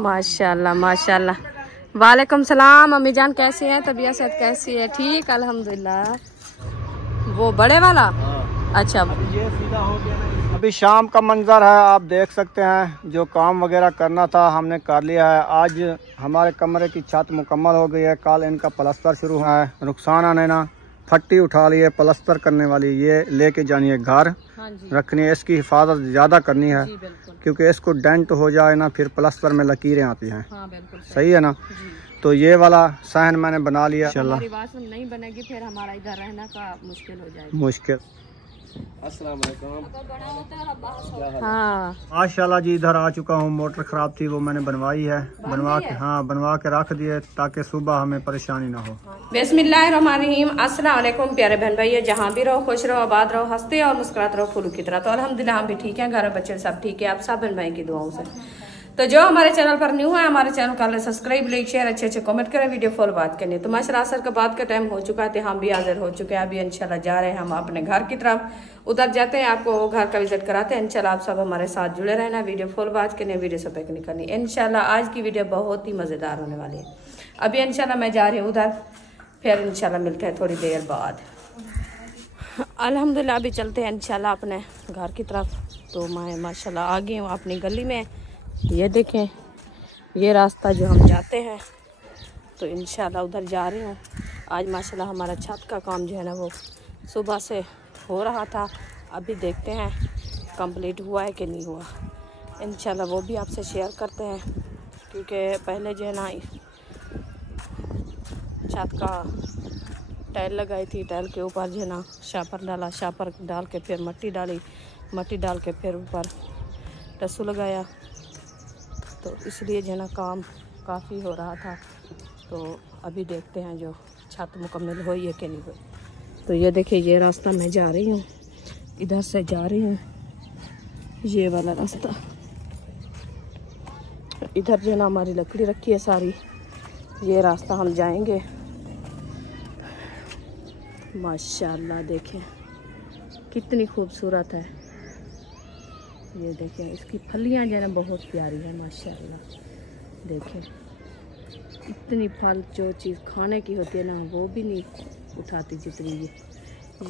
माशाल्लाह माशाल्लाह। वालेकुम सलाम। अम्मी जान कैसी है? तबीयत सेहत कैसी है? ठीक अल्हम्दुलिल्लाह। वो बड़े वाला? अच्छा, ये सीधा हो गया ना। अभी शाम का मंजर है, आप देख सकते हैं। जो काम वगैरह करना था हमने कर लिया है। आज हमारे कमरे की छत मुकम्मल हो गई है। कल इनका प्लास्टर शुरू है। रुखसाना ने ना फट्टी उठा ली है प्लास्टर करने वाली, ये लेके जानी है घर। हाँ जी। रखनी है, इसकी हिफाजत ज़्यादा करनी है क्योंकि इसको डेंट हो जाए ना फिर प्लास्टर में लकीरें आती हैं। हाँ, सही है ना? तो ये वाला सहन मैंने बना लिया। हमारी बात नहीं बनेगी फिर हमारा इधर रहना का मुश्किल हो जाएगा। मुश्किल। अस्सलाम वालेकुम। हाँ माशाल्लाह जी, इधर आ चुका हूँ। मोटर खराब थी, वो मैंने बनवाई है। बनवा के रख दिए ताकि सुबह हमें परेशानी ना हो। बिस्मिल्लाहिर्रहमानिर्रहीम। अस्सलाम वालेकुम प्यारे बहन भाई, जहाँ भी रहो खुश रहो, आबाद रहो, हंसते और मुस्कुराते रहो फूलों की तरह। तो अल्हम्दुलिल्लाह हम भी ठीक है, घर बच्चे सब ठीक है। आप सब बहन भाई की दुआओं से। तो जो हमारे चैनल पर न्यू है, हमारे चैनल का सब्सक्राइब, लाइक, शेयर, अच्छे कमेंट करें, वीडियो फॉलो बात करनी। तो माशाल्लाह असर का बात का टाइम हो चुका है, हम भी हाजिर हो चुके हैं। अभी इंशाल्लाह जा रहे हैं हम अपने घर की तरफ, उधर जाते हैं, आपको घर का विजिट कराते हैं। इंशाल्लाह आप सब हमारे साथ जुड़े रहना, वीडियो फॉलो बात करनी, वीडियो से पैक नहीं करनी। इंशाल्लाह आज की वीडियो बहुत ही मज़ेदार होने वाली है। अभी इंशाल्लाह मैं जा रही हूँ उधर, फिर इंशाल्लाह मिलते हैं थोड़ी देर बाद। अल्हम्दुलिल्लाह अभी चलते हैं इंशाल्लाह अपने घर की तरफ। तो मैं माशाल्लाह आ गई हूँ अपनी गली में। ये देखें, ये रास्ता जो हम जाते हैं, तो इंशाल्लाह उधर जा रही हूँ। आज माशाल्लाह हमारा छत का काम जो है ना वो सुबह से हो रहा था। अभी देखते हैं कंप्लीट हुआ है कि नहीं हुआ। इंशाल्लाह वो भी आपसे शेयर करते हैं क्योंकि पहले जो है ना छत का टाइल लगाई थी, टाइल के ऊपर जो है ना शापर डाला, शापर डाल के फिर मट्टी डाली, मट्टी डाल के फिर ऊपर टस्सू लगाया। तो इसलिए जो है ना काम काफ़ी हो रहा था। तो अभी देखते हैं जो छत मुकम्मल हुई है कि नहीं हुई। तो ये देखिए, ये रास्ता मैं जा रही हूँ, इधर से जा रही हूँ, ये वाला रास्ता। इधर जो है ना हमारी लकड़ी रखी है सारी, ये रास्ता हम जाएंगे। माशाल्लाह देखें कितनी खूबसूरत है। ये देखें, इसकी फलियां जो है ना बहुत प्यारी है माशाल्लाह। देखें इतनी फल जो चीज़ खाने की होती है ना वो भी नहीं उठाती जितनी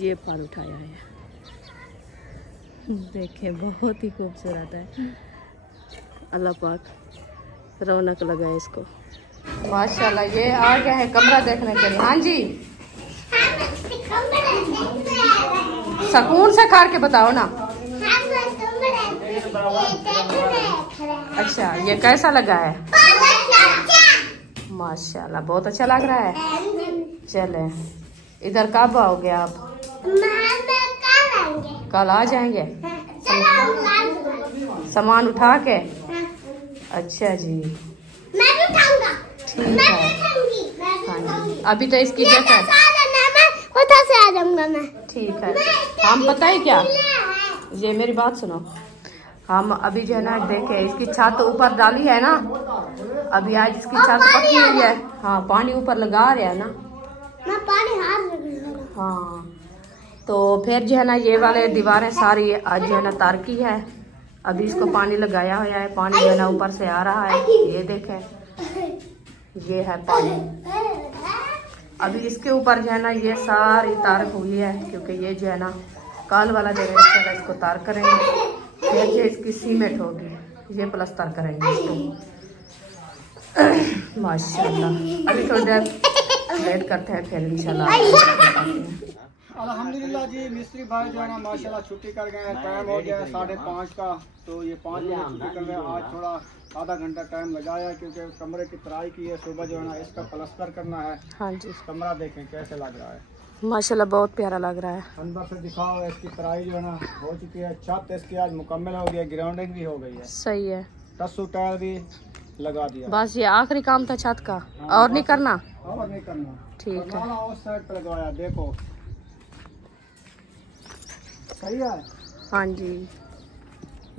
ये फल उठाया है। देखें बहुत ही खूबसूरत है। अल्लाह पाक रौनक लगाए इसको। माशाल्लाह ये आ गया है कमरा देखने के लिए। हाँ जी, सुकून से खा के बताओ ना। अच्छा, ये कैसा लगा है? माशाल्लाह बहुत अच्छा लग रहा है। चले, इधर कब आओगे आप? कल आ जाएंगे सामान उठा के। अच्छा जी, मैं भी उठाऊंगा। ठीक है। हाँ जी, अभी तो इसकी जगह से आ जाऊंगा मैं। ठीक है। हम पता है क्या, ये मेरी बात सुनो, हम अभी जो है ना देखे इसकी छत ऊपर डाली है ना, अभी आज इसकी छत पक्की हुई है। हाँ, पानी ऊपर लगा रहा है ना, मैं पानी हाथ में। हाँ, तो फिर जो है ना ये वाले दीवारें सारी आज जो है ना तार की है। अभी इसको पानी लगाया हुआ है, पानी जो है ना ऊपर से आ रहा है। ये देखें, ये है पानी। अभी इसके ऊपर जो है ना ये सारी तार हुई है क्योंकि ये जो है ना काल वाला जगह इसको तार करेंगे, फिर जो इसकी सीमेंट होगी, ये प्लास्टर करेंगे इसको। माशाल्लाह अभी थोड़ी देर वेट करते हैं, फिर इंशाल्लाह। अल्हम्दुलिल्लाह जी, मिस्त्री भाई जो है ना माशाल्लाह छुट्टी कर गए हैं। टाइम हो गया है 5:30 का, तो ये 5 बजे छुट्टी कर गए। आज थोड़ा आधा घंटा टाइम लगाया क्योंकि कमरे की तराई की है। सुबह जो है ना इसका प्लास्टर करना है। हाँ जी, कमरा देखें कैसे लग रहा है। माशाल्लाह बहुत प्यारा लग रहा है। अंदर से दिखाओ, इसकी तराई जो है ना हो चुकी है। छत इसकी आज मुकम्मल हो गई है, ग्राउंडिंग भी हो गई है। सही है, टस्सू टायर भी लगा दिया। बस ये आखिरी काम था छत का, और नहीं करना। और नहीं करना, ठीक है। उस साइड पे लगवाया, देखो सही है। हाँ जी,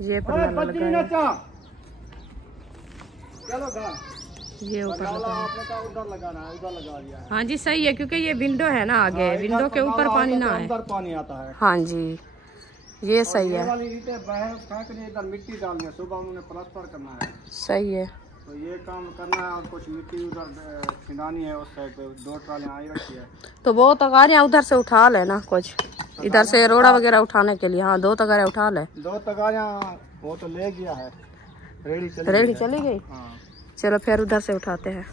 ये पन्ना लगा है। चलो ये ऊपर लगा है। आपने कहा उधर लगाना है, उधर लगा दिया है। हाँ जी सही है, क्योंकि ये विंडो है ना आगे, विंडो के ऊपर पानी ना आए। अंदर पानी आता है। हाँ जी ये सही ये है, वाली ईंटें बाहर फेंक दी, इधर मिट्टी डालनी है, सुबह उन्होंने प्लास्टर करना है। सही है। तो ये काम करना है और कुछ मिट्टी उधर छिंदानी है उस साइड पे, 2 ट्रालियां आई रखी है। तो वो तगारियाँ उधर से उठा लेना, कुछ इधर से रोड़ा वगैरह उठाने के लिए। हाँ 2 तगारे उठा ले। 2 तगारियां वो तो ले गया है, रेडी चली गई। हाँ चलो फिर उधर से उठाते हैं।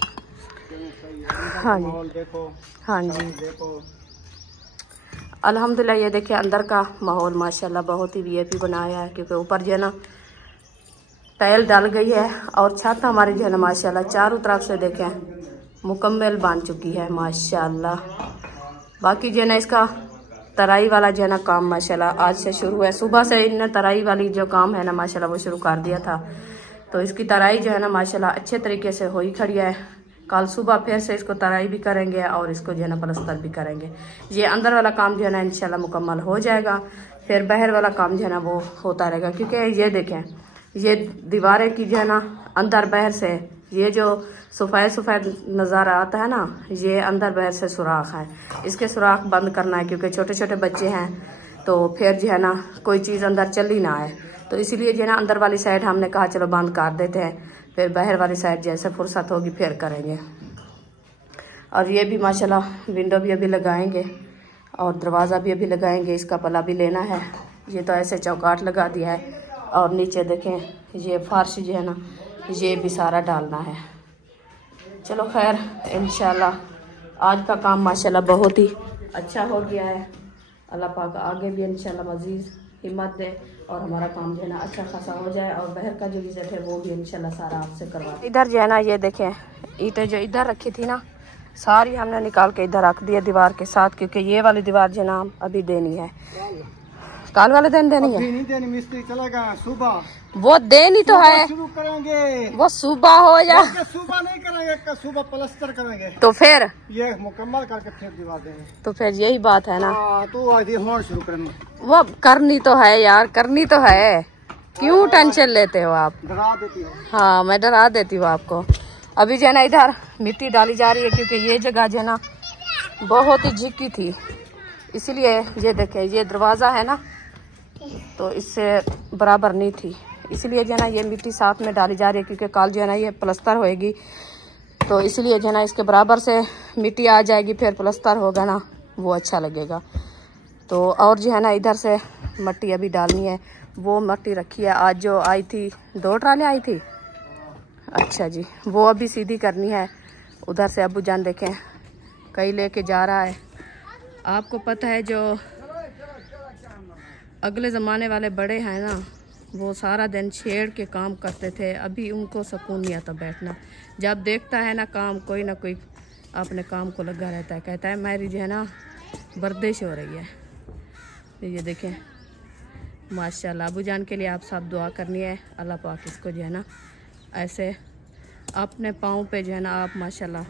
सही है। हाँ जी माहौल देखो, हाँ जी देखो अल्हम्दुलिल्लाह। ये देखिए अंदर का माहौल माशाल्लाह बहुत ही वीआईपी बनाया है, क्योंकि ऊपर जो है ना टाइल डाल गई है और छत हमारी जो है ना माशाल्लाह चारों तरफ से देखें मुकम्मल बन चुकी है माशाल्लाह। बाकी जो है ना इसका तराई वाला जो है ना काम माशाल्लाह आज से शुरू है। सुबह से इन तराई वाली जो काम है ना माशाल्लाह वो शुरू कर दिया था। तो इसकी तराई जो है ना माशाल्लाह अच्छे तरीके से हो ही खड़ी है। कल सुबह फिर से इसको तराई भी करेंगे और इसको जो है ना प्लास्टर भी करेंगे। ये अंदर वाला काम जो है ना इंशाल्लाह मुकम्मल हो जाएगा, फिर बाहर वाला काम जो है ना वो होता रहेगा। क्योंकि ये देखें ये दीवारें की जो है ना अंदर बाहर से ये जो सफ़ेद नज़ारा आता है ना, ये अंदर बाहर से सुराख है, इसके सुराख बंद करना है। क्योंकि छोटे छोटे बच्चे हैं तो फिर जो है ना कोई चीज़ अंदर चली ना आए, तो इसीलिए जो है ना अंदर वाली साइड हमने कहा चलो बंद कर देते हैं, फिर बाहर वाली साइड जैसे फुर्सत होगी फिर करेंगे। और ये भी माशाल्लाह विंडो भी अभी लगाएंगे और दरवाज़ा भी अभी लगाएंगे, इसका पला भी लेना है। ये तो ऐसे चौकाट लगा दिया है और नीचे देखें ये फर्श जो है ना ये भी सारा डालना है। चलो खैर इंशाल्लाह आज का काम माशाल्लाह बहुत ही अच्छा हो गया है। अल्लाह पाक आगे भी इंशाल्लाह मज़ीद हिम्मत दे और हमारा काम जो है ना अच्छा खासा हो जाए और बाहर का जो विजिट है वो भी इंशाल्लाह सारा आपसे करवा। इधर जो है ना ये देखें ईंटें जो इधर रखी थी ना सारी हमने निकाल के इधर रख दिया दीवार के साथ, क्योंकि ये वाली दीवार जो ना अभी देनी है, कल वाले दिन देनी है। नहीं देनी, मिस्त्री चला गया सुबह, वो देनी तो है, शुरू करेंगे वो सुबह हो जाए। सुबह नहीं करेंगे, सुबह प्लास्टर करेंगे, तो फिर ये मुकम्मल करके फिर दीवार देंगे। तो फिर यही बात है ना, तो आज होना शुरू करेंगे। वो करनी तो है यार, करनी तो है, क्यों टेंशन लेते हो आप? डरा देती हो। हाँ मैं डरा देती हूँ आपको। अभी जो है ना इधर मिट्टी डाली जा रही है, क्योंकि ये जगह जो है ना बहुत ही झिक्की थी, इसीलिए ये देखे ये दरवाज़ा है ना तो इससे बराबर नहीं थी, इसलिए जो है ना ये मिट्टी साथ में डाली जा रही है। क्योंकि कल जो है ना ये प्लास्टर होएगी तो इसलिए जो है ना इसके बराबर से मिट्टी आ जाएगी, फिर प्लास्टर होगा ना वो अच्छा लगेगा। तो और जो है ना इधर से मिट्टी अभी डालनी है, वो मिट्टी रखी है आज जो आई थी, 2 ट्राली आई थी। अच्छा जी वो अभी सीधी करनी है। उधर से अब्बू जान देखें कई लेके जा रहा है। आपको पता है जो अगले ज़माने वाले बड़े हैं ना वो सारा दिन छेड़ के काम करते थे, अभी उनको सुकून नहीं आता बैठना। जब देखता है ना काम कोई ना कोई अपने काम को लगा रहता है, कहता है मेरी जो है ना बर्दिश हो रही है। ये देखें माशाल्लाह अबू जान के लिए आप सब दुआ करनी है, अल्लाह पाक इसको जो है ना ऐसे अपने पाँव पे जो है ना आप माशाल्लाह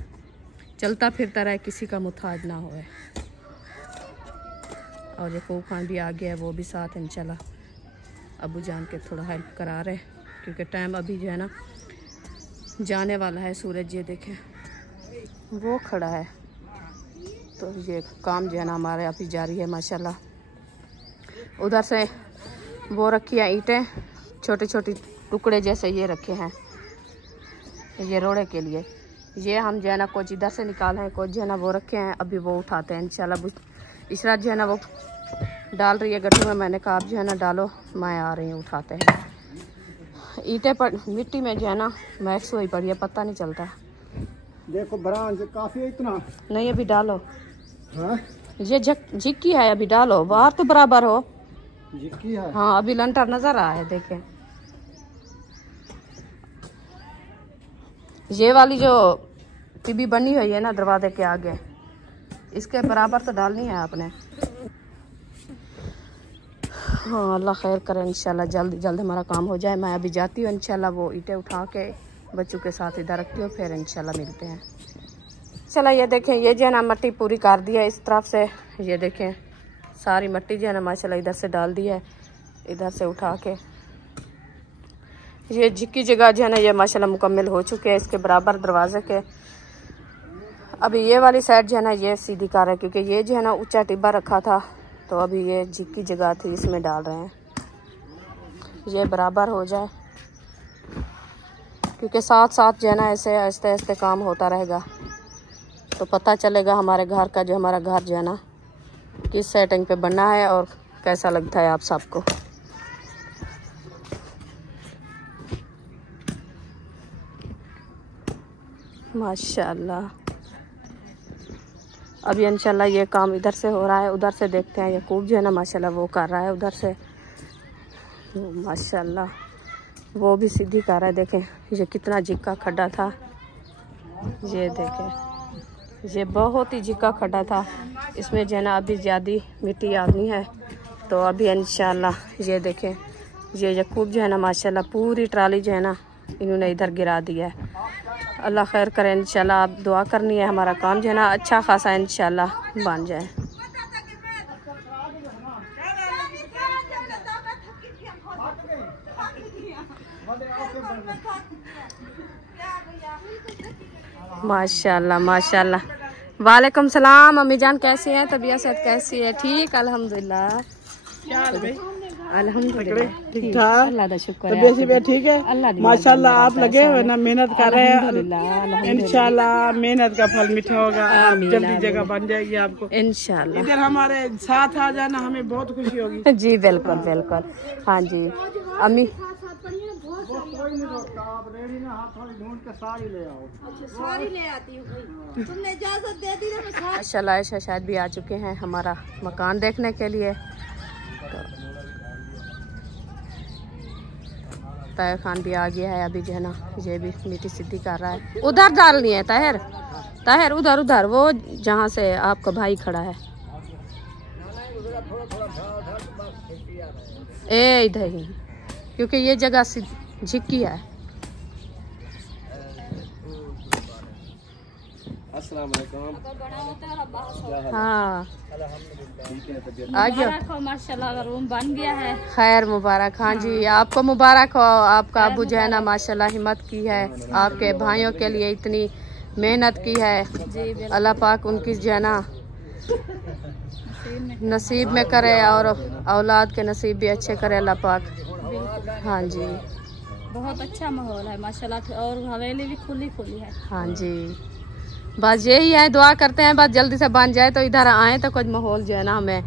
चलता फिरता रहे, किसी का मुताज ना होए। और ये खूब खान भी आ गया है, वो भी साथ इंशाल्लाह अबू जान के थोड़ा हेल्प करा रहे, क्योंकि टाइम अभी जो है ना जाने वाला है। सूरज ये देखें वो खड़ा है, तो ये काम जो है ना हमारे अभी जारी है माशाल्लाह। उधर से वो रखी है ईंटें, छोटे छोटे टुकड़े जैसे ये रखे हैं ये रोड़े के लिए। ये हम जो है ना कुछ इधर से निकाले हैं, कुछ जो है ना वो रखे हैं, अभी वो उठाते हैं इंशाल्लाह। इशरात जो है ना वो डाल रही है गट्टू में, मैंने कहा आप जो है ना डालो, मैं आ रही हूँ उठाते हैं। ईंटें पर मिट्टी में जो है ना मैक्स हुई पड़ी है, पता नहीं चलता। देखो ब्रांच काफी है इतना नहीं अभी डालो। हाँ? ये झिक्की है, अभी डालो, बाहर तो बराबर हो। झिक्की है हाँ अभी लंटर नजर आया है, देखें ये वाली जो टीबी बनी हुई है ना दरवाजे के आगे, इसके बराबर तो डालनी है आपने। हाँ अल्लाह खैर करे, इंशाल्लाह जल्द जल्द हमारा काम हो जाए। मैं अभी जाती हूँ इंशाल्लाह, वो ईंटें उठा के बच्चों के साथ इधर रखती हूँ, फिर इंशाल्लाह मिलते हैं। चला ये देखें ये जो है ना मिट्टी पूरी कर दी है इस तरफ से, ये देखें सारी मिट्टी जो है ना माशाल्लाह इधर से डाल दी है, इधर से उठा के ये झिक्की जगह जो है ना ये माशाल्लाह मुकम्मल हो चुके हैं। इसके बराबर दरवाजे के अभी ये वाली साइड जो है ना ये सीधी कर रहे हैं, क्योंकि ये जो है ना ऊंचा टिब्बा रखा था, तो अभी ये झिक्की जगह थी इसमें डाल रहे हैं, ये बराबर हो जाए, क्योंकि साथ साथ जो है ना ऐसे आहिस्ते आहिस्ते काम होता रहेगा तो पता चलेगा हमारे घर का, जो हमारा घर जो है ना किस सेटिंग पे बनना है और कैसा लगता है आप सबको। माशाल्लाह अभी इंशाल्लाह ये काम इधर से हो रहा है, उधर से देखते हैं। यकूब जो है ना माशाल्लाह वो कर रहा है उधर से, माशाल्लाह वो भी सीधी कर रहा है। देखें ये कितना जिक्का खड्डा था, ये देखें ये बहुत ही जिक्का खड्डा था, इसमें जो है ना अभी ज़्यादा मिट्टी आनी है। तो अभी इंशाल्लाह ये देखें ये यकूब जो है ना माशाल्लाह पूरी ट्राली जो है ना इन्होंने इधर गिरा दिया है। अल्लाह खैर करे इंशाल्लाह, आप दुआ करनी है हमारा काम जो है ना अच्छा खासा इंशाल्लाह बन जाए। माशाल्लाह माशाल्लाह। वालेकुम सलाम अम्मी जान, कैसी हैं? तबीयत सेहत कैसी है? ठीक अल्हम्दुलिल्लाह। अल्हम्दुलिल्लाह ठीक ठाक, अल्लाह का शुक्र है। तबीयत ठीक है माशाल्लाह। आप लगे हुए ना मेहनत कर रहे हैं, इंशाल्लाह मेहनत का फल मीठा होगा, जल्दी जगह बन जाएगी आपको इंशाल्लाह। इधर हमारे साथ आ जाना, हमें बहुत खुशी होगी। जी बिल्कुल बिल्कुल, हाँ जी अम्मी माशाल्लाह ऐशा शायद भी आ चुके हैं हमारा मकान देखने के लिए। ताहिर खान भी आ गया है, अभी जो है ना ये भी मिट्टी सीधी कर रहा है। उधर डालनी है ताहिर, ताहिर उधर उधर वो जहाँ से आपका भाई खड़ा है, ए इधर ही, क्योंकि ये जगह झिक्की है। अस्सलाम वालेकुम। हाँ आ जाओ, माशाल्लाह रूम बन गया है। खैर मुबारक। हाँ जी आपको मुबारक हो, आपका अबू जो है ना माशाल्लाह हिम्मत की है, आपके भाइयों के लिए इतनी मेहनत की है। अल्लाह पाक उनकी जो है ना नसीब में करे और औलाद के नसीब भी अच्छे करे अल्लाह पाक। हाँ जी बहुत अच्छा माहौल है माशाल्लाह, और हवेली भी खुली खुली है। हाँ जी बस यही है, दुआ करते हैं बस जल्दी से बन जाए तो इधर आए तो कुछ माहौल जो है ना हमें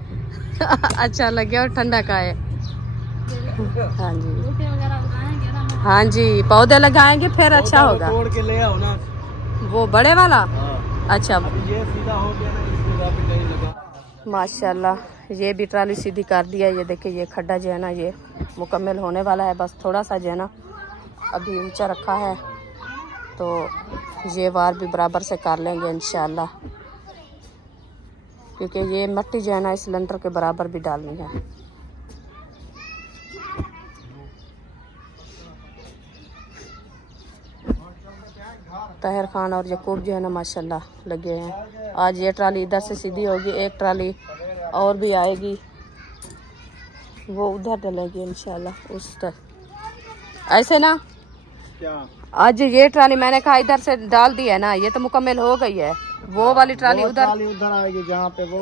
अच्छा लगे और ठंडा का है। हाँ जी बूटे वगैरह लगाएंगे ना। हाँ जी पौधे लगाएंगे फिर अच्छा होगा। तोड़ के ले आओ ना वो बड़े वाला, अच्छा ये सीधा हो गया ना, इस जगह पे नहीं लगा। माशाल्लाह ये भी ट्राली सीधी कर दिया। ये देखिए ये खड्डा जो है ना ये मुकम्मल होने वाला है, बस थोड़ा सा जो है ना अभी ऊंचा रखा है, तो ये वार भी बराबर से कर लेंगे इंशाल्लाह, क्योंकि ये मिट्टी जो है ना इस लेंटर के बराबर भी डालनी है। ताहिर खान और यकूब जो है ना माशाल्लाह लगे हैं। आज ये ट्राली इधर से सीधी होगी, एक ट्राली और भी आएगी, वो उधर डलेगी इंशाल्लाह उस तरह। ऐसे ना क्या आज ये ट्राली मैंने कहा इधर से डाल दी है ना, ये तो मुकम्मल हो गई है। वो वाली ट्राली उधर आएगी जहाँ पे वो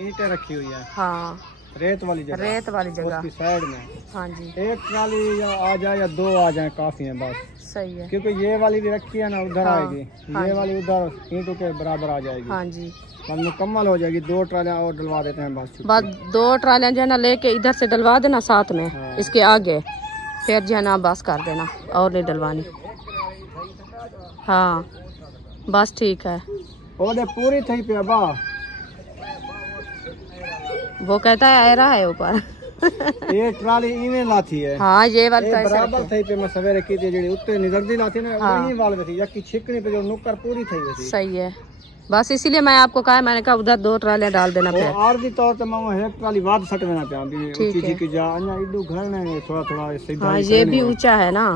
ईंटें रखी हुई है, हाँ रेत वाली जगह, रेत वाली जगह उसकी साइड में। हाँ जी एक ट्राली या आ जाए या दो आ जाए काफी है बस, सही है। क्योंकि ये वाली भी रखी है ना उधर हाँ, आएगी, हाँ ये जी। वाली उधर ईंटों के बराबर आ जाएगी। हाँ जी बस मुकम्मल हो जाएगी। 2 ट्रालियां और डलवा देते हैं बस। बस 2 ट्रालियां जो है ना लेके इधर से डलवा देना साथ में, हाँ। इसके आगे फिर जो है ना बस कर देना और नहीं डलवानी। हाँ बस ठीक है। ओले पूरी थी पे अबा वो कहता है ऐरा है ऊपर ये ट्राली इन्हें लाती है। हाँ ये वाली ये तो ऐसे बराबर रखे। थी पे मैं सवेरे की थी जेडी उत्ते निगरदी लाती ना, हाँ। वही वाल में थी या की छिकनी पे जो नुक्कर पूरी थी वैसी। सही है, बस इसीलिए मैं आपको कहा, मैंने कहा उधर 2 ट्रालियां डाल देना वो फिर। आरदी तौर पे मैं एक ट्राली वाद सट देना चाहती ठीक ऊंची है। की जा अन्या इडू घर ने थोड़ा थोड़ा सीधा हाँ ही ये करने भी है। ऊंचा है ना,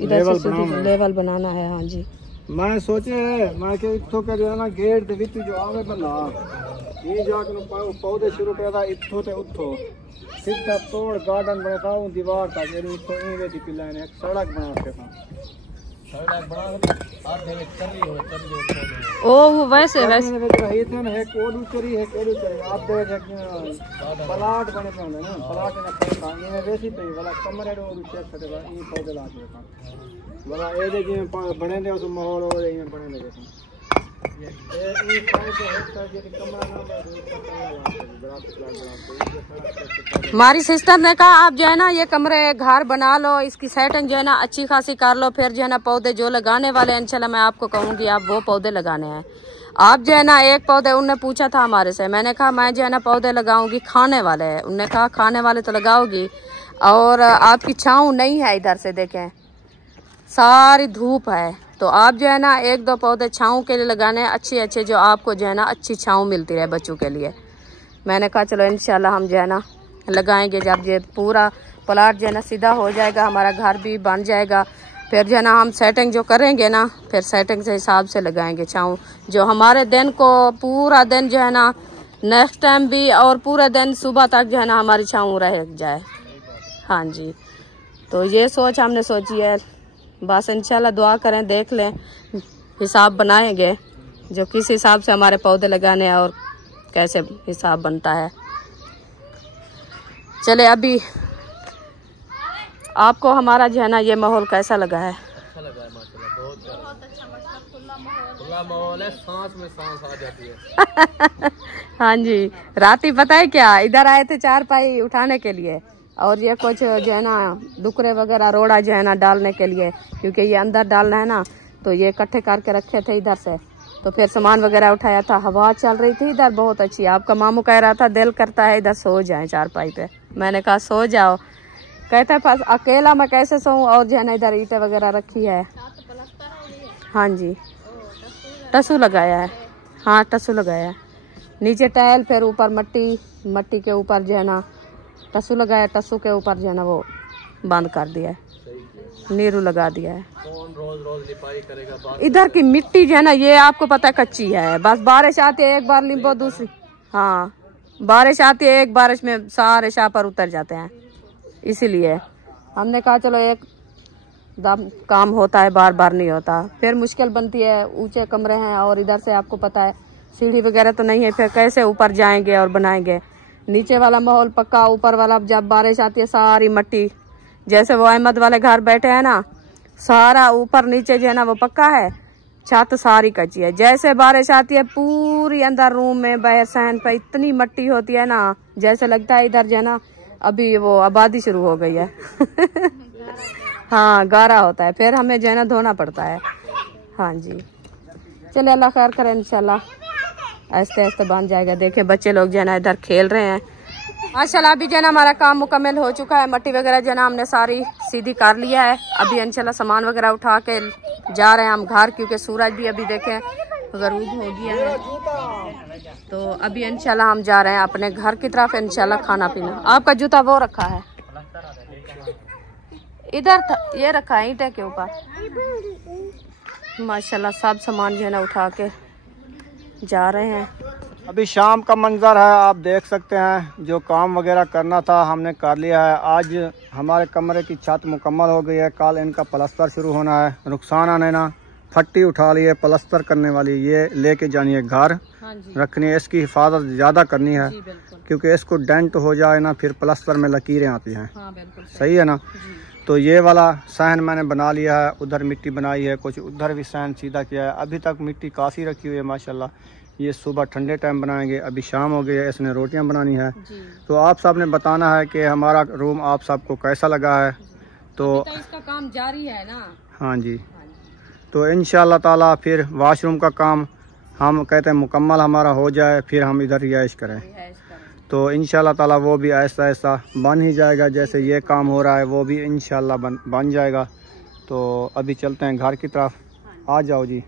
इधर से लेवल सीधी बनाना है। लेवल बनाना है। हाँ जी मैं सोचे मैं कि इत्थों के जो है ना गेट दे विच जो आवे बंदा ये जाके पौधे शुरू करदा इत्थों ते उत्थों सीधा तोड़ गार्डन बने था दीवार तक इत्थों ई वे दी पिलाने एक सड़क बना के था सड़क बना आधे में चली हो ओ वो वैसे है कोडू चरी है कोडू चरी आप देख सकते हैं प्लाट बने पे ना प्लाट में खाने में वैसी पे वाला कमरे रो चेक करे ई पौधे ला के था वाला ए दे जी बने दे उस माहौल हो रही है बने दे हमारी सिस्टर ने कहा आप जो है ना ये कमरे घर बना लो, इसकी सेटिंग जो है ना अच्छी खासी कर लो, फिर जो है ना पौधे जो लगाने वाले हैं इंशाल्लाह मैं आपको कहूँगी आप वो पौधे लगाने हैं। आप जो है ना एक पौधे उनने पूछा था हमारे से, मैंने कहा मैं जो है ना पौधे लगाऊंगी खाने वाले हैं। उनने कहा खाने वाले तो लगाओगी और आपकी छाँव नहीं है, इधर से देखें सारी धूप है, तो आप जो है ना एक दो पौधे छाँव के लिए लगाने हैं अच्छे अच्छे, जो आपको जो है ना अच्छी छाँव मिलती रहे बच्चों के लिए। मैंने कहा चलो इंशाल्लाह हम जो है ना लगाएंगे, जब ये पूरा प्लाट जो है ना सीधा हो जाएगा, हमारा घर भी बन जाएगा, फिर जो है ना हम सेटिंग जो करेंगे ना फिर सेटिंग से हिसाब से लगाएंगे छाँव, जो हमारे दिन को पूरा दिन जो है ना नेक्स्ट टाइम भी और पूरे दिन सुबह तक जो है ना हमारी छाँव रह जाए। हाँ जी, तो ये सोच हमने सोची है, बस इंशाल्लाह दुआ करें, देख लें हिसाब बनाएंगे जो किस हिसाब से हमारे पौधे लगाने हैं और कैसे हिसाब बनता है। चले अभी आपको हमारा जो है ना ये माहौल कैसा लगा है? अच्छा लगा है माशाल्लाह, बहुत अच्छा माशाल्लाह, खुला माहौल है, सांस में सांस आ जाती है। हाँ जी, रात ही पता है क्या इधर आए थे चारपाई उठाने के लिए और ये कुछ जो है ना डुकरे वगैरह रोड़ा जो है ना डालने के लिए, क्योंकि ये अंदर डालना है ना, तो ये इकट्ठे करके रखे थे इधर से, तो फिर सामान वगैरह उठाया था। हवा चल रही थी इधर बहुत अच्छी, आपका मामू कह रहा था दिल करता है इधर सो जाए चारपाई पे, मैंने कहा सो जाओ, कहता है अकेला मैं कैसे सोऊं, और जो है ना इधर ईंटें वगैरह रखी है। हाँ जी, टसू लगाया है, हाँ टसू लगाया है, नीचे टाइल फिर ऊपर मट्टी, मट्टी के ऊपर जो है ना टसू लगाया, टसू के ऊपर जो है ना वो बंद कर दिया है, नीरू लगा दिया है। कौन रोज रोज लिपाई करेगा? इधर की मिट्टी जो है ना ये आपको पता है कच्ची है, बस बारिश आती है एक बार लिंबो दूसरी, हाँ बारिश आती है एक बारिश में सारे शापर उतर जाते हैं, इसीलिए हमने कहा चलो एक दम काम होता है, बार बार नहीं होता, फिर मुश्किल बनती है, ऊंचे कमरे हैं और इधर से आपको पता है सीढ़ी वगैरह तो नहीं है, फिर कैसे ऊपर जाएंगे और बनाएंगे। नीचे वाला माहौल पक्का, ऊपर वाला जब बारिश आती है सारी मट्टी, जैसे वो अहमद वाले घर बैठे हैं ना, सारा ऊपर नीचे जो है ना वो पक्का है, छत सारी कच्ची है, जैसे बारिश आती है पूरी अंदर रूम में बाहर सहन पे इतनी मट्टी होती है ना, जैसे लगता है इधर जो है ना अभी वो आबादी शुरू हो गई है। हाँ गारा होता है, फिर हमें जो है ना धोना पड़ता है। हाँ जी, चले अल्लाह खैर करे, इंशाल्लाह आहिस्ते आहिस्ते बन जाएगा। देखे बच्चे लोग जो है ना इधर खेल रहे हैं। माशाल्लाह अभी जो है ना हमारा काम मुकम्मल हो चुका है, मट्टी वगैरह जो है ना हमने सारी सीधी कर लिया है, अभी इंशाल्लाह सामान वगैरह उठा के जा रहे हैं हम घर, क्योंकि सूरज भी अभी देखें गरूब हो गया है, तो अभी इंशाल्लाह हम जा रहे हैं अपने घर की तरफ, इंशाल्लाह खाना पीना। आपका जूता वो रखा है इधर था, ये रखा है ईंटे के ऊपर। माशाल्लाह सब सामान जो है ना उठा के जा रहे हैं। अभी शाम का मंजर है, आप देख सकते हैं, जो काम वगैरह करना था हमने कर लिया है। आज हमारे कमरे की छत मुकम्मल हो गई है, कल इनका प्लास्टर शुरू होना है। रुखसाना ने ना फट्टी उठा ली है प्लास्टर करने वाली, ये लेके जानी है घर, रखनी है, इसकी हिफाजत ज़्यादा करनी है, क्योंकि इसको डेंट हो जाए ना फिर प्लास्टर में लकीरें आती हैं। सही है ना, तो ये वाला सहन मैंने बना लिया है, उधर मिट्टी बनाई है, कुछ उधर भी सहन सीधा किया है। अभी तक मिट्टी काफ़ी रखी हुई है माशाल्लाह, ये सुबह ठंडे टाइम बनाएंगे। अभी शाम हो गई है, इसने रोटियां बनानी है। तो आप सब ने बताना है कि हमारा रूम आप सबको कैसा लगा है। तो इसका काम जारी है ना। हाँ जी, तो इंशाल्लाह ताला फिर वाशरूम का काम हम कहते हैं मुकम्मल हमारा हो जाए, फिर हम इधर रिहाइश करें। तो इंशाल्लाह ताला वो भी ऐसा ऐसा बन ही जाएगा, जैसे ये काम हो रहा है वो भी इंशाल्लाह बन जाएगा। तो अभी चलते हैं घर की तरफ। आ जाओ जी,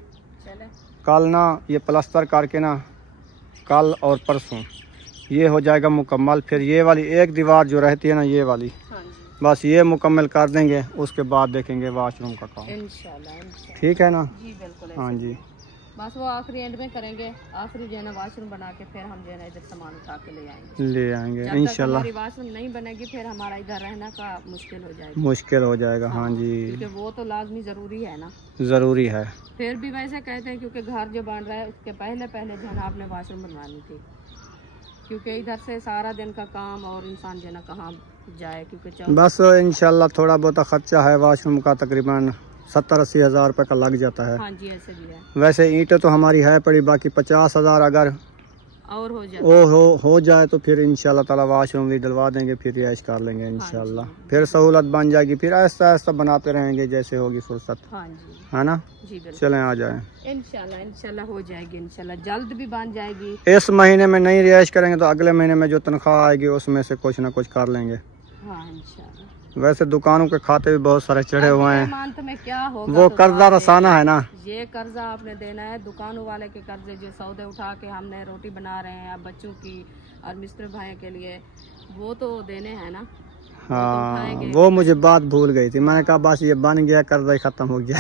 कल ना ये प्लास्टर करके ना कल और परसों ये हो जाएगा मुकम्मल। फिर ये वाली एक दीवार जो रहती है ना, ये वाली बस ये मुकम्मल कर देंगे, उसके बाद देखेंगे वाशरूम का काम। इंशाल्लाह ठीक है ना? जी बिल्कुल। हाँ जी, बस वो आखिरी एंड में करेंगे, आखिरी जो है ना वाशरूम बना के फिर हम जो है ना इधर सामान उठा के ले आएंगे। ले आएंगे इंशाल्लाह। हमारी वाशरूम नहीं बनेगी फिर हमारा इधर रहना का मुश्किल हो जाएगा। मुश्किल हो जाएगा, हाँ जी, क्योंकि वो तो लाजमी जरूरी है ना। ज़रूरी है। फिर भी वैसे कहते हैं क्योंकि घर जो बन रहा है उसके पहले जो है ना आपने वाशरूम बनवानी थी, क्योंकि इधर से सारा दिन का काम और इंसान जो है ना कहाँ जाए, क्योंकि बस इंशाल्लाह थोड़ा बहुत खर्चा है वाशरूम का, तकरीबन 70-80 हज़ार रुपये का लग जाता है। हाँ जी ऐसे भी है। वैसे ईंटें तो हमारी है पड़ी, बाकी 50 हज़ार अगर और हो जाए तो फिर इंशाल्लाह ताला वाशरूम भी दिलवा देंगे, फिर रिहाइश कर लेंगे इंशाल्लाह। फिर सहूलत बन जाएगी, फिर ऐसा ऐसा बनाते रहेंगे जैसे होगी फुर्सत। हाँ जी, है ना? जी बिल्कुल। चलें आ जाएं। इंशाल्लाह हो जाएगी, इंशाल्लाह जल्द भी बन जाएगी। इस महीने में नहीं रिहाइश करेंगे तो अगले महीने में जो तनख्वाह आएगी उसमें से कुछ ना कुछ कर लेंगे। हाँ इंशाल्लाह। वैसे दुकानों के खाते भी बहुत सारे चढ़े हुए हैं, मंथ में क्या होगा, वो तो कर्जा रसाना है ना। ये कर्जा आपने देना है, दुकानों वाले के कर्जे जो सौदे उठा के हमने रोटी बना रहे हैं अब बच्चों की और मिस्टर भाई के लिए, वो तो देने हैं ना। हाँ वो मुझे बात भूल गई थी, मैंने कहा बस ये बन गया, कर्जा ही खत्म हो गया।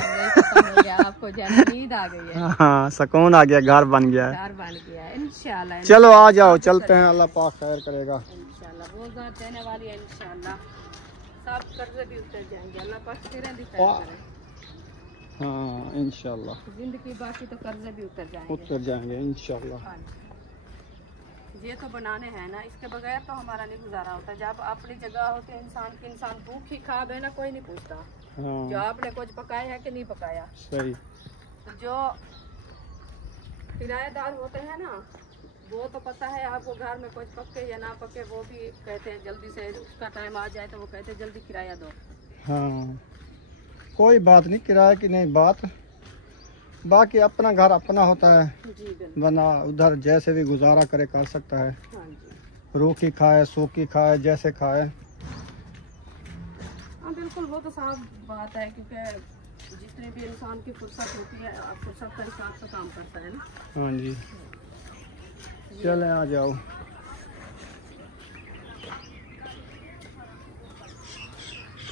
आपको नींद आ गई है। हाँ सुकून आ गया, घर बन गया है। घर बन गया है इंशाल्लाह। चलो आ जाओ, चलते हैं, अल्लाह पाक खैर करेगा इंशाल्लाह। रोजगार देने वाली है इंशाल्लाह, सब कर्जे भी उतर जाएंगे, अल्लाह पाक खैर करे। हाँ इंशाल्लाह, जिंदगी बाकी तो कर्जे भी उतर जाएंगे इंशाल्लाह। ये तो बनाने हैं ना, इसके बगैर तो हमारा नहीं गुजारा होता। जब अपनी जगह होते इंसान भूख ही खा है ना, कोई नहीं पूछता। हाँ जो आपने कुछ पकाया है कि नहीं पकाया। सही। जो किराएदार होते हैं ना, वो तो पता है आपको घर में कुछ पके या ना पके, वो भी कहते हैं जल्दी से उसका टाइम आ जाए तो वो कहते हैं जल्दी किराया दो। हाँ कोई बात नहीं, किराए की नहीं बात, बाकी अपना घर अपना होता है, वरना उधर जैसे भी गुजारा करे कर सकता है। हाँ जी, रूखी खाए सूखी खाए जैसे खाए। हाँ बिल्कुल, वो तो साफ बात है, क्योंकि जितने भी इंसान की फुर्सत होती है फुर्सत का हिसाब से काम करता है ना। हाँ जी चले आ जाओ।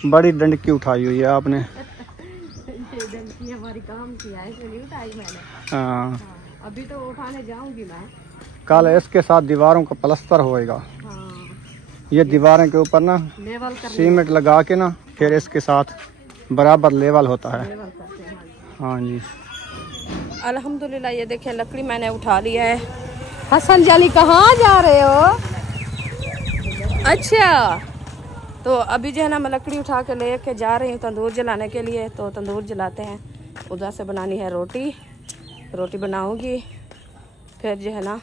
बड़ी डंडकी उठाई हुई है आपने। डंडकी हमारी काम की है, इसलिए नहीं उठाई मैंने। हाँ अभी तो उठाने जाऊंगी मैं। कल इसके साथ दीवारों का प्लास्टर होएगा। हाँ, ये दीवारों के ऊपर ना लेवल करने सीमेंट लगा के ना फिर इसके साथ बराबर लेवल होता है। लेवल करते हैं। हाँ जी अल्हम्दुलिल्लाह, ये देखिए लकड़ी मैंने उठा लिया है। हसन जाली कहाँ जा रहे हो? अच्छा, तो अभी जो है ना मैं लकड़ी उठा के ले के जा रही हूँ तंदूर जलाने के लिए। तो तंदूर जलाते हैं, उधर से बनानी है रोटी, रोटी बनाऊंगी फिर जो है ना।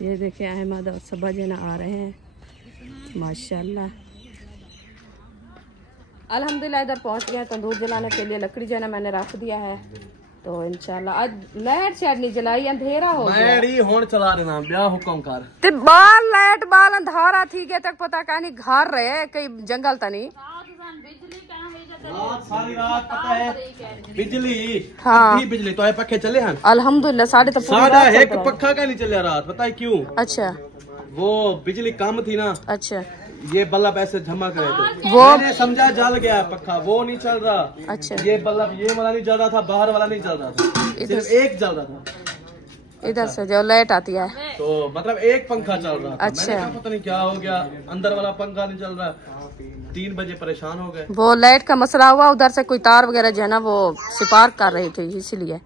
ये देखिए अहमद और सबा जो है ना आ रहे हैं माशाल्लाह। अल्हम्दुलिल्लाह इधर पहुंच गए तंदूर जलाने के लिए। लकड़ी जो है ना मैंने रख दिया है, तो इंशाल्लाह आज लाइट शायद नहीं जलाई, अंधेरा हो गया। मैडी होन चला देना ब्याह हुक्म कर ते बाल लाइट बाल अंधारा थी के तक पता का नहीं घर रहे कई जंगल तनी। सारी रात पता है बिजली। हाँ अभी बिजली तो है, पखे चले हैं अल्हम्दुलिल्लाह। साढ़े तो साढ़ा एक पक्का का नहीं चलिया रात, पता है क्यों? अच्छा वो बिजली कम थी ना, अच्छा ये बल्ब ऐसे झमक रहे थे, वो मैंने समझा जल गया है पक्का, वो नहीं चल रहा। अच्छा ये बल्ब ये वाला नहीं जल रहा था, बाहर वाला नहीं जल रहा था, सिर्फ एक जल रहा था। इधर से जो लाइट आती है तो मतलब एक पंखा चल रहा था। अच्छा। मैंने कहा पता नहीं क्या हो गया, अंदर वाला पंखा नहीं चल रहा। 3 बजे परेशान हो गए। वो लाइट का मसला हुआ, उधर से कोई तार वगैरह जो है ना वो सिपार्क कर रही थी इसलिए।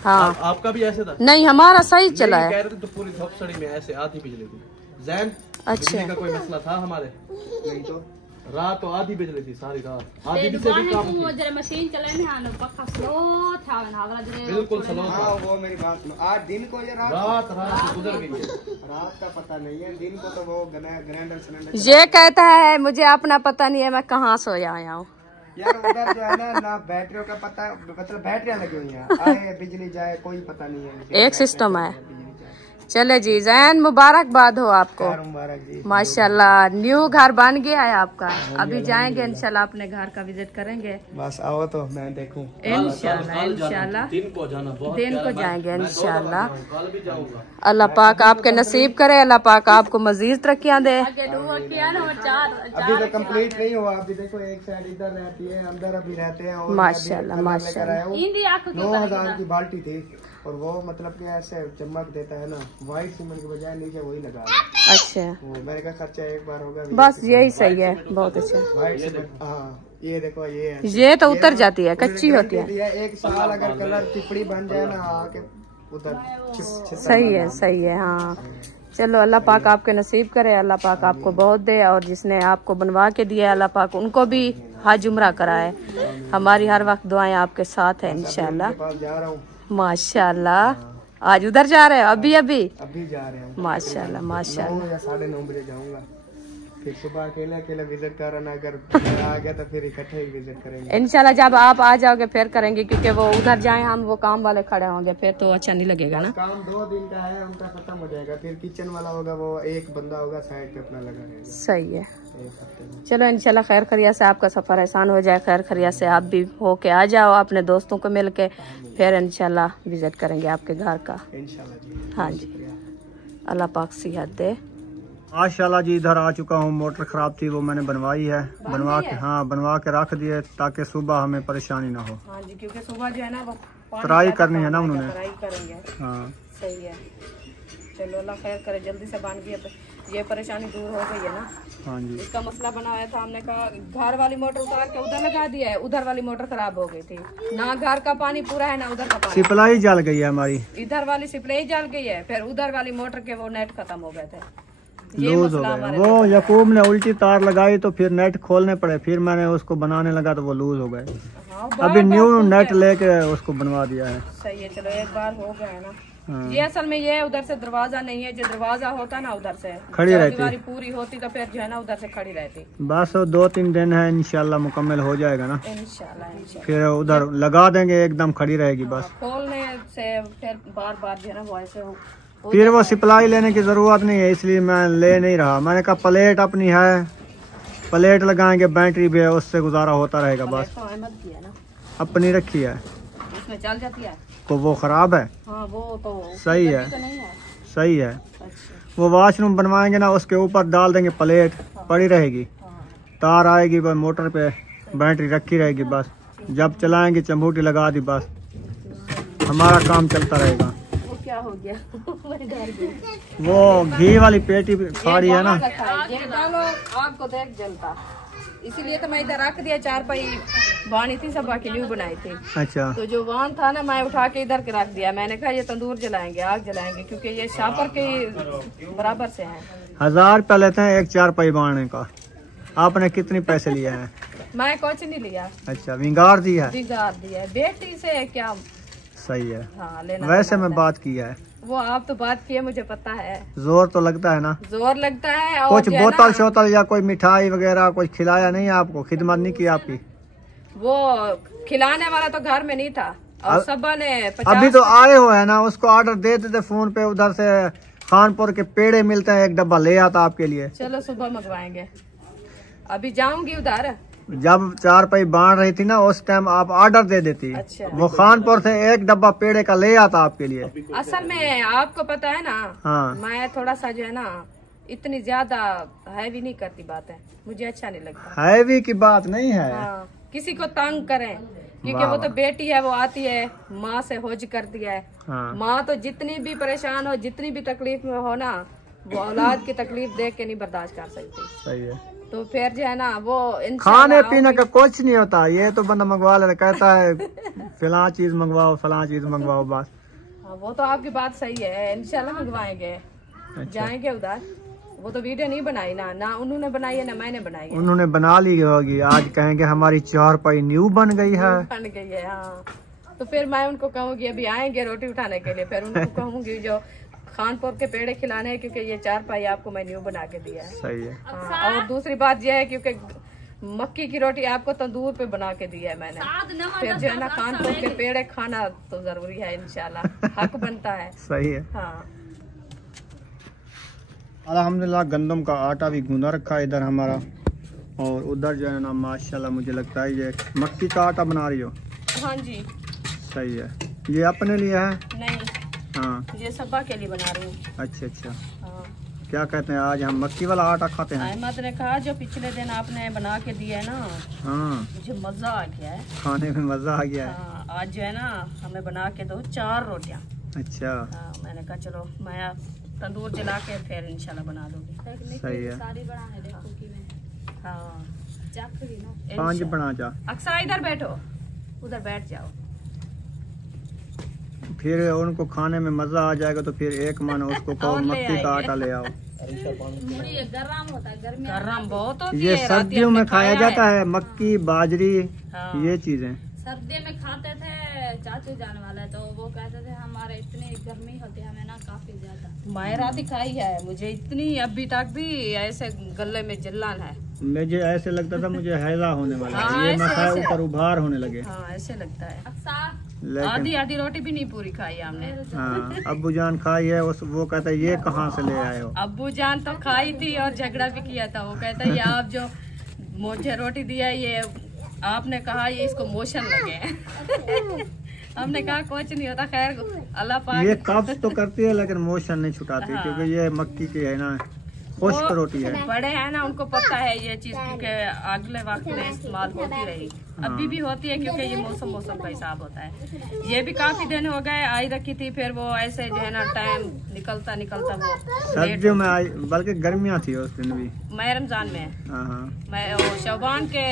हाँ आपका भी ऐसे था? नहीं हमारा सही चला है। कह रहे थे तो पूरी धूपसड़ी में ऐसे आधी बिजली थी। जैन अच्छा बिजली का कोई मसला था हमारे? नहीं तो रात तो आधी बिजली थी, सारी रात आधी भी से भी कम थी। मशीन चलाने हां पक्का स्लो था ना, बिल्कुल स्लो था। वो मेरी बात सुनो, आज दिन को ये रात गुजर गई है। रात का पता नहीं है, दिन को तो वो ग्राइंडर सिलेंडर। ये कहता है मुझे अपना पता नहीं है मैं कहाँ सोया आया हूँ। यार उधर जो है ना बैटरियों का पता, मतलब बैटरियां लगी हुई हैं, आए बिजली जाए कोई पता नहीं है। एक सिस्टम है। चले जी, जैन मुबारकबाद हो आपको। मुबारक जी। माशाल्लाह, न्यू घर बन गया है आपका। अभी जाएंगे इंशाल्लाह, अपने घर का विजिट करेंगे। बस आओ तो मैं देखूं। इंशाल्लाह दिन को जाना, बहुत दिन को जाएंगे इंशाल्लाह। कल भी जाऊंगा। अल्लाह पाक आपके नसीब करे, अल्लाह पाक आपको मजीद तरक्कियां दे। अभी तो कंप्लीट नहीं हुआ, अभी देखो एक साइड इधर रहती है, अंदर अभी रहते हैं। और माशाल्लाह माशाल्लाह। 9,000 की बाल्टी थी, और वो मतलब कि ऐसे चमक देता है ना, व्हाइट सीमेंट के बजाय नीचे वही लगा। अच्छा, वो मेरे का खर्चा एक बार होगा। बस यही सही है, बहुत अच्छा। व्हाइट सीमेंट, हाँ ये देखो ये है। ये तो उतर जाती है, कच्ची होती है। एक साल अगर कलर चिपड़ी बन जाए ना आके उधर सही है सही है। हाँ चलो, अल्लाह पाक आपके नसीब करे, अल्लाह पाक आपको बहुत दे, और जिसने आपको बनवा के दिया अल्लाह पाक उनको भी हज उम्रा कराए। हमारी हर वक्त दुआएं आपके साथ है इंशाल्लाह। जा रहा हूँ माशाल्लाह। आज उधर जा रहे हो? अभी अभी जा रहे हैं। माशाल्लाह माशाल्लाह। 9 या 9:30 बजे जाऊंगा। फिर सुबह अकेले विजिट करना, अगर आ गया तो फिर इकट्ठे ही विजिट करेंगे इंशाल्लाह। जब आप आ जाओगे फिर करेंगे, क्योंकि वो उधर जाए हम, वो काम वाले खड़े होंगे, फिर तो अच्छा नहीं लगेगा ना। काम 2 दिन का है, उनका खत्म हो जाएगा। फिर किचन वाला होगा, वो एक बंदा होगा साइड पे अपना लगा रहेगा। सही है। एक हफ्ते में। चलो इंशाल्लाह खैर खरिया से आपका सफर आसान हो जाए, खैर खरिया से आप भी होके आ जाओ अपने दोस्तों को मिल के, फिर इंशाल्लाह विजिट करेंगे आपके घर का। इंशाल्लाह जी। हाँ जी, अल्लाह पाक सेहत दे। माशाल्लाह जी, इधर आ चुका हूँ। मोटर खराब थी, वो मैंने बनवाई है। बनवा के रख दिए, ताकि सुबह हमें परेशानी ना हो। हाँ जी, क्योंकि सुबह जो है ना वो ट्राई करनी है ना उन्होंने। ट्राई करेंगे। हाँ सही है। चलो अल्लाह खैर करे, जल्दी से बन गई, ये परेशानी दूर हो गई है ना। हाँ जी। इसका मसला बनाया था, हमने कहा घर वाली मोटर उतार के उधर लगा दिया है, उधर वाली मोटर खराब हो गई थी ना। घर का पानी पूरा है ना उधर का पानी। सप्लाई जल गई है हमारी, इधर वाली सप्लाई जल गई है, फिर उधर वाली मोटर के वो नेट खत्म हो गए थे। लूज हो गए। वो यकूब ने उल्टी तार लगाई तो फिर नेट खोलने पड़े, फिर मैंने उसको बनाने लगा तो वो लूज हो गए। अभी न्यू नेट लेके उसको बनवा दिया है। सही है। चलो एक बार हो गया है ना। ये असल में ये उधर से दरवाजा नहीं है, जो दरवाजा होता ना उधर से खड़ी रहती, दीवारी पूरी होती तो फिर जो है ना उधर से खड़ी रहती। बस 2-3 दिन है, इंशाल्लाह मुकम्मल हो जाएगा ना। इंशाल्लाह फिर उधर लगा देंगे, एकदम खड़ी रहेगी बस। खोलने से फिर बार बार जो है ना वो ऐसे हो। फिर वो सप्लाई लेने की जरूरत नहीं है, इसलिए मैं ले नहीं रहा। मैंने कहा प्लेट अपनी है, प्लेट लगाएंगे, बैटरी भी है, उससे गुजारा होता रहेगा बस। अपनी रखी है, उसमें चल जाती है तो वो खराब है। हाँ, वो तो सही है, तो नहीं है। सही है। अच्छा। वो वॉशरूम बनवाएंगे ना, उसके ऊपर डाल देंगे प्लेट, पड़ी रहेगी, तार आएगी बस, मोटर पे बैटरी रखी रहेगी बस। जब चलाएंगे चंबूटी लगा दी, बस हमारा काम चलता रहेगा। वो क्या हो गया? वो घी वाली पेटी खाड़ी है ना, ये डालो आग को देख जलता, इसीलिए तो मैं इधर रख दिया। 4 पाई बानी थी, सब बाकी न्यू बनाई थी। अच्छा। तो जो वान था ना, मैं उठा के इधर के रख दिया। मैंने कहा ये तंदूर जलाएंगे, आग जलाएंगे, क्योंकि ये शापर के बराबर से हैं। 1000 रुपया लेते हैं एक 4 पाई बांधने का। आपने कितने पैसे लिए हैं? मैं कुछ नहीं लिया। अच्छा, विंगार दिया है? बिगाड़ दिया, बेटी से क्या। सही है। हाँ, लेना वैसे मैं बात किया है, वो आप तो बात किए, मुझे पता है। जोर तो लगता है ना? जोर लगता है। और कुछ बोतल शोतल या कोई मिठाई वगैरह कुछ खिलाया नहीं आपको? खिदमत नहीं की आपकी? वो खिलाने वाला तो घर में नहीं था, और सबा ने 50। अभी तो आए हुए है ना, उसको ऑर्डर दे देते फोन पे, उधर से खानपुर के पेड़े मिलते हैं, एक डब्बा ले आता आपके लिए। चलो सुबह मंगवाएंगे। अभी जाऊंगी उधर। जब 4 पाई बांध रही थी ना, उस टाइम आप ऑर्डर दे देती। अच्छा। वो खानपुर से एक डब्बा पेड़े का ले आता आपके लिए। असल में आपको पता है ना, हाँ। मैं थोड़ा सा जो है ना, इतनी ज्यादा हैवी नहीं करती बातें, मुझे अच्छा नहीं लगता। हैवी की बात नहीं है। हाँ, किसी को तंग करें, क्योंकि वो तो बेटी है, वो आती है माँ से होज करती है। हाँ। माँ तो जितनी भी परेशान हो, जितनी भी तकलीफ में हो ना, वो औलाद की तकलीफ देख के नहीं बर्दाश्त कर सकती। सही है। तो फिर जो है ना, वो खाने पीने का कुछ नहीं होता, ये तो बंदा मंगवा ले, कहता है फलां चीज मंगवाओ, फलां चीज मंगवाओ बस। हाँ, वो तो आपकी बात सही है, इंशाल्लाह मंगवाएंगे। अच्छा। जाएंगे उधर। वो तो वीडियो नहीं बनाई ना उन्होंने बनाई है ना मैंने बनाई है। उन्होंने बना ली होगी, आज कहेंगे हमारी 4 पाई न्यू बन गई है। बन गई है, हाँ। तो फिर मैं उनको कहूँगी अभी आएंगे रोटी उठाने के लिए, फिर उनको कहूँगी जो खानपुर के पेड़े खिलाने हैं, क्योंकि ये 4 पाई आपको मैं न्यू बना के दिया है। सही है। हाँ, और दूसरी बात यह है, क्योंकि मक्की की रोटी आपको तंदूर पे बना के दिया है मैंने, फिर जो है ना खानपुर के पेड़े खाना तो जरूरी है, इंशाल्लाह हक बनता है। सही है। हाँ, अल्हम्दुलिल्लाह गंदम का आटा भी गूंदा रखा है इधर हमारा। और उधर जो है ना माशाल्लाह मुझे लगता है ये मक्की का आटा बना रही हो। हाँ जी। सही है। ये अपने लिए है? नहीं, हाँ, ये सब्बा के लिए बना रही हूँ। अच्छा अच्छा। हाँ। क्या कहते हैं, आज हम मक्की वाला आटा खाते हैं। अहमद ने कहा जो पिछले दिन आपने बना के दिया है ना, हाँ, मुझे मजा आ गया है खाने में मजा आ गया है। हाँ, आज जो है ना हमें बना के दो 4 रोटियाँ। अच्छा, हाँ, मैंने कहा चलो मैं तंदूर जला के फिर इंशाल्लाह बना दूंगी। सही है। सारी बना है देखो कि मैं हाँ, चख रही ना। 5 बना जा। अक्सा इधर बैठो, उधर बैठ जाओ। फिर उनको खाने में मजा आ जाएगा तो फिर एक मन उसको कहो और ले मक्की का आएंगे। आटा ले आओ। मुड़ी गरम होता है, गर्मी गरम बहुत होती ये है। सर्दियों में खाया जाता है मक्की बाजरी हाँ। ये चीजें। सर्दी में खाते थे चाचू जाने वाला, तो वो कहते थे हमारे इतनी गर्मी होती है हमें ना काफी ज्यादा। मायरा दिखाई है मुझे इतनी, अभी तक भी ऐसे गले में जलन है। मुझे ऐसे लगता था मुझे हैजा होने वाला है। हाँ, ये ऐसे- मैं खाया ऐसे। ऊपर उभार होने लगे। हाँ, ऐसे लगता है। अक्सर आधी लेकिन रोटी भी नहीं पूरी खाई हमने। हाँ, अब्बू जान खाई है वो कहता है ये कहाँ से ले आए हो। अब्बू जान तो खाई थी और झगड़ा भी किया था। वो कहता है ये आप जो मुझे रोटी दिया ये आपने कहा ये इसको मोशन लगे हैं। हमने कहा कुछ नहीं होता, खैर अल्लाह ये पाक। कब्ज तो करती है लेकिन मोशन नहीं छुटाती हाँ। क्योंकि ये मक्की की है ना, खुश्क वो रोटी है। बड़े हैं ना, उनको पता है ये चीज, क्योंकि अगले वक्त में इस्तेमाल होती रही, अभी भी होती है, क्योंकि ये मौसम का हिसाब होता है। ये भी काफी दिन हो गए आई रखी थी, फिर वो ऐसे जो है ना टाइम निकलता निकलता वो सर्दियों में आई, बल्कि गर्मियाँ थी उस दिन भी। मैं रमजान में, हाँ हाँ, मैं वो शौबान के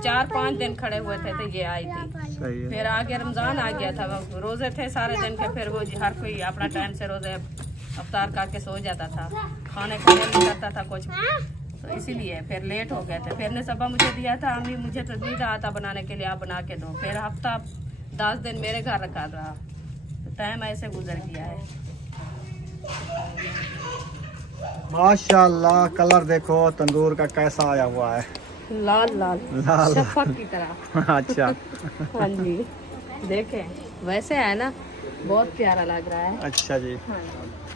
4-5 दिन खड़े हुए थे तो ये आई थी। सही है। फिर आगे रमजान आ गया था, वो रोजे थे सारे दिन के, फिर वो हर कोई अपना टाइम से रोजे अफ्तार करके सो जाता था, खाने का मन नहीं करता था कुछ, तो इसीलिए फिर लेट हो गए थे। फिर ने सबा मुझे दिया था, अम्मी मुझे तो नहीं रहा था बनाने के लिए, आप बना के दो। फिर हफ्ता 10 दिन मेरे घर रखा रहा, तो टाइम ऐसे गुजर गया है। माशाल्लाह कलर देखो तंदूर का कैसा आया हुआ है, लाल लाल लाल। शफक की तरह। अच्छा हाँ जी, देखें वैसे है ना, बहुत प्यारा लग रहा है। अच्छा जी। हाँ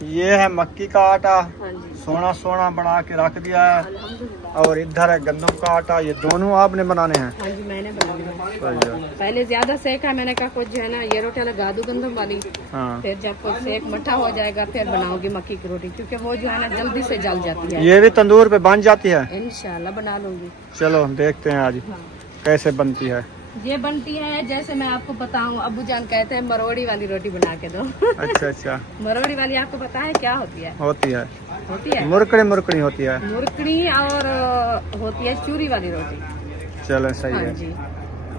ये है मक्की का आटा, हाँ जी, सोना सोना बना के रख दिया है। अल्हम्दुलिल्लाह। और इधर है गंदम का आटा, ये दोनों आपने बनाने हैं। हाँ जी, मैंने बना लिया। सही है। पहले ज्यादा सेका, मैंने कहा कुछ जो है ना ये रोटियां लगा दूं गंदम वाली, हाँ, फिर जब कुछ सेक मठा हो जाएगा फिर बनाऊंगी मक्की की रोटी, क्योंकि वो जो है ना जल्दी से जल जाती है। ये भी तंदूर पे बन जाती है। इंशाल्लाह बना लूंगी। चलो देखते हैं आज हाँ, कैसे बनती है। ये बनती है जैसे मैं आपको बताऊं, अब्बू जान कहते हैं मरोड़ी वाली रोटी बना के दो। अच्छा अच्छा, मरोड़ी वाली आपको पता है क्या होती है? होती है होती है मुरकड़ी मुरकड़ी होती है। मुरकड़ी, और होती है चूरी वाली रोटी। चलो सही हाँ है। जी,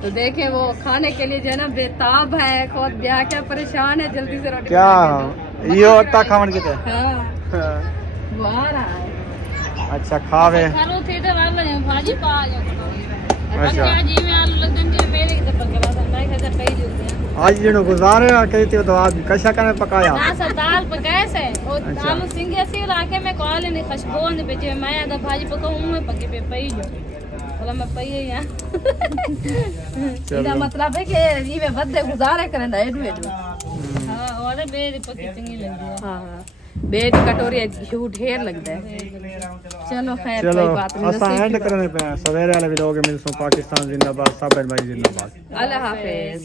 तो देखे वो खाने के लिए जो है ना बेताब है, खुद ब्याह क्या परेशान है, जल्दी से रोटी क्या बना के ये आटा खावन के दो। हाँ, वो आ रहा है। अच्छा खावे। खालो थे तो भाजी पा अच्छा जी में आलू लगन के मेरे के पके बाद मैं कहता कई जुलते आज जिन्हों गुजारे कहती हो तो आज कशा कने पकाया। ना सब दाल पकाए से और अच्छा। आलू सिंगे से लाके मैं कॉल ने खुशबू ने बेचे मैं आधा भाजी पकाऊं मैं पके पे पई जो बोला मैं पई है यहाँ। इसका मतलब है कि ये में बदे गुजारे करें ना एडू एडू। हां और मेरी पकी चंगी लगती है। हाँ, बेड कटोरी ढेर लगता है। चलो खैर, चलो कोई बात नहीं, असा नसीब एंड की करने पे हैं। सवेरे वाले वीडियो के मिलसों। पाकिस्तान जिंदाबाद, साबिर भाई जिंदाबाद। बात। अल्लाह हाफिज।